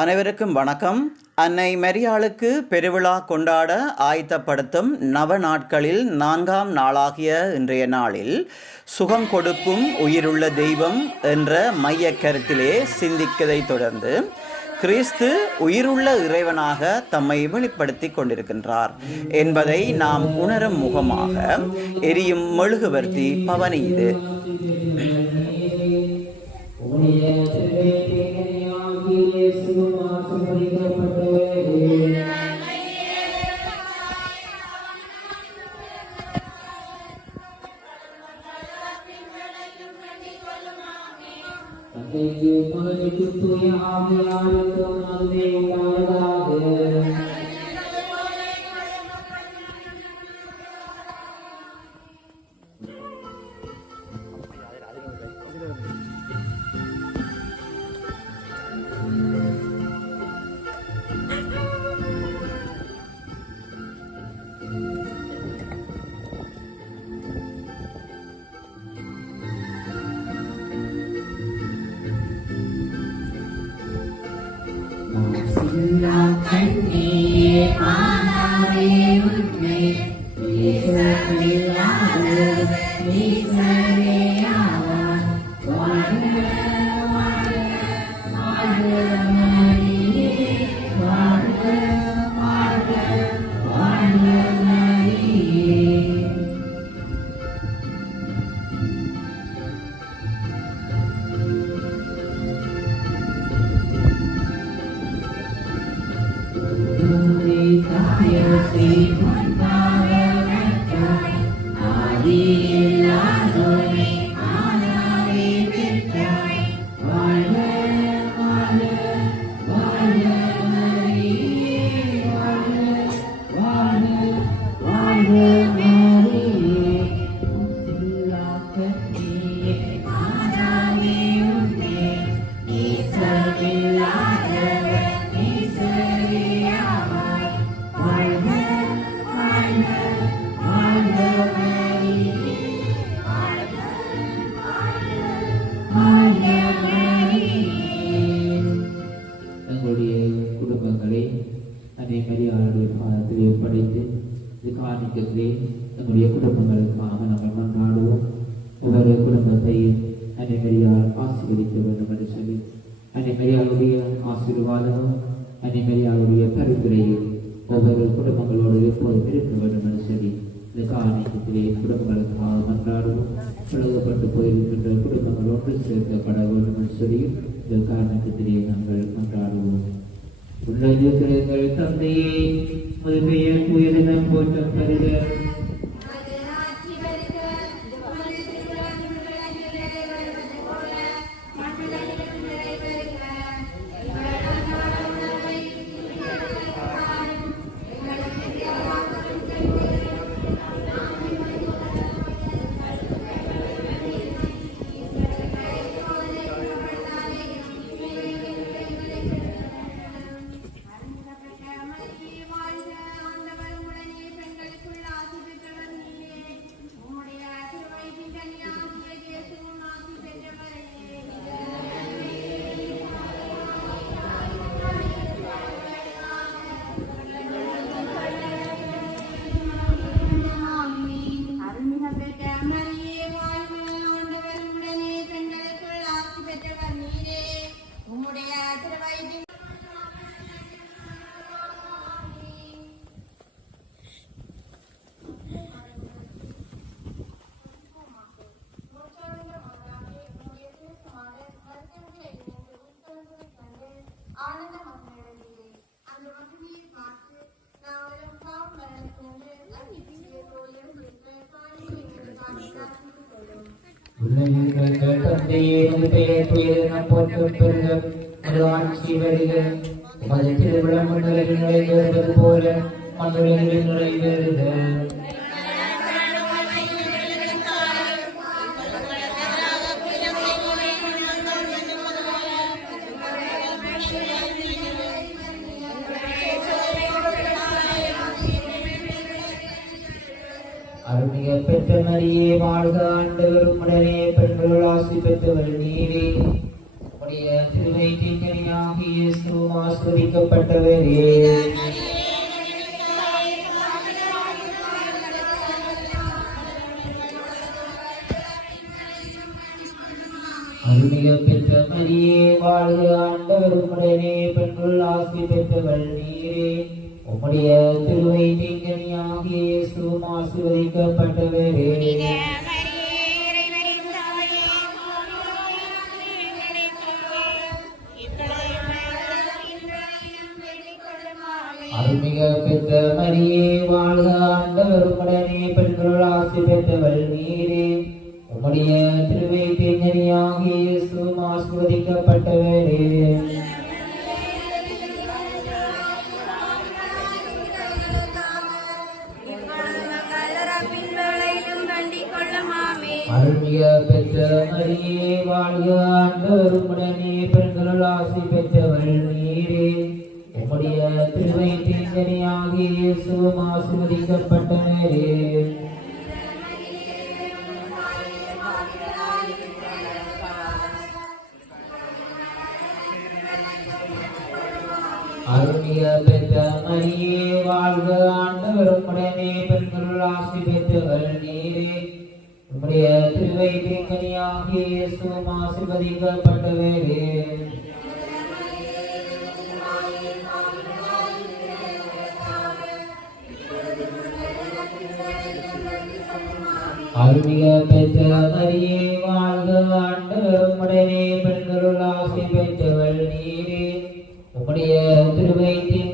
அனைவருக்கும் வணக்கம். அன்னை மரியாளுக்கு பெருவிழா கொண்டாட ஆயத்தப்படுத்தும் நவ நாட்களில் 4ஆம் நாளாகிய இன்றைய நாளில் சுகம் கொடுக்கும் உயிருள்ள தெய்வம் என்ற மைய கருத்திலே சிந்திக்கதை தொடர்ந்து கிறிஸ்து உயிருள்ள இறைவனாக தம்மை வெளிப்படுத்தி கொண்டிருக்கின்றார் என்பதை நாம் உணரும் முகமாக எரியும் மெழுகுவர்த்தி பவனி இது. நம்முடைய குடும்பங்களுக்காக நாங்கள் கொண்டாடுவோம். ஒவ்வொரு குடும்பத்தையும் அனைவரியால் ஆசீர்வதிக்க வேண்டும் என்று சொல்லி அனைவரியாளுடைய ஆசீர்வாதமும் அனைவரியாளுடைய பரிந்துரையும் ஒவ்வொரு குடும்பங்களோடு எப்போதும் இருக்க வேண்டும் என்று சொல்லி இந்த காரணத்திலே குடும்பங்களுக்காக கொண்டாடுவோம். பழகப்பட்டு போயிருக்கின்ற குடும்பங்கள் ஒன்று சேர்க்கப்பட வேண்டும் என்று சொல்லி இந்த காரணத்திலே நாங்கள் கொண்டாடுவோம். உள்ளங்கள் தந்தையே பெயர் உயிரினம் போட்ட பருக தந்தையே பெயர் துயரம் போற்ற பெருக ஆட்சி வருக உமது திருவிழா மண்டலில் நுழைவது போல மண்டலில் நுழைவருக. அருள்மிக பெற்ற மரியே வாழ்க, ஆண்டவர் உம்முடனே பெண்களுள் ஆசி பெற்றவர் நீரே. உம்முடைய திருவயிற்றின் திருவயிற்றின் இயேசு ஆசீர்வதிக்கப்பட்டவரே. அருளிய பெற்ற மரியே வாழ்க, ஆண்டவர் உம்முடனே, பெண்கள் ஆசி பெற்றவள் நீரே. உம்முடைய திருவயிற்றின் கனியாகிய இயேசு ஆசீர்வதிக்கப்பட்டவரே. அருள்மிக பெற்ற மரியே வாழ்க, ஆண்டவர் உம்முடனே, பெண்கள் ஆசி பெற்றவள் நீரே. உம்முடைய திருவயிற்றின் கனியாகிய இயேசு ஆசீர்வதிக்கப்பட்டவரே. அருள்மிக பெற்ற மரியே வாழ்க, ஆண்டவர் உம்முடனே, பெண்கள் ஆசி பெற்றவள் நீரே. உம்முடைய திருவயிற்றின் கனியாகிய இயேசு ஆசீர்வதிக்கப்பட்டவரே. அருள்மிக பெற்ற மரியே வாழ்க, ஆண்டவர் உம்முடனே, பெண்கள் ஆசி பெற்றவள் நீரே. உம்முடைய திருவயிற்றின் கனியாகிய இயேசு ஆசீர்வதிக்கப்பட்டவரே. அருள்மிக பெற்ற மரியே வாழ்க, ஆண்டவர் உம்முடனே, பெண்கள் ஆசி பெற்றவள் நீரே. உம்முடைய திருவயிற்றின்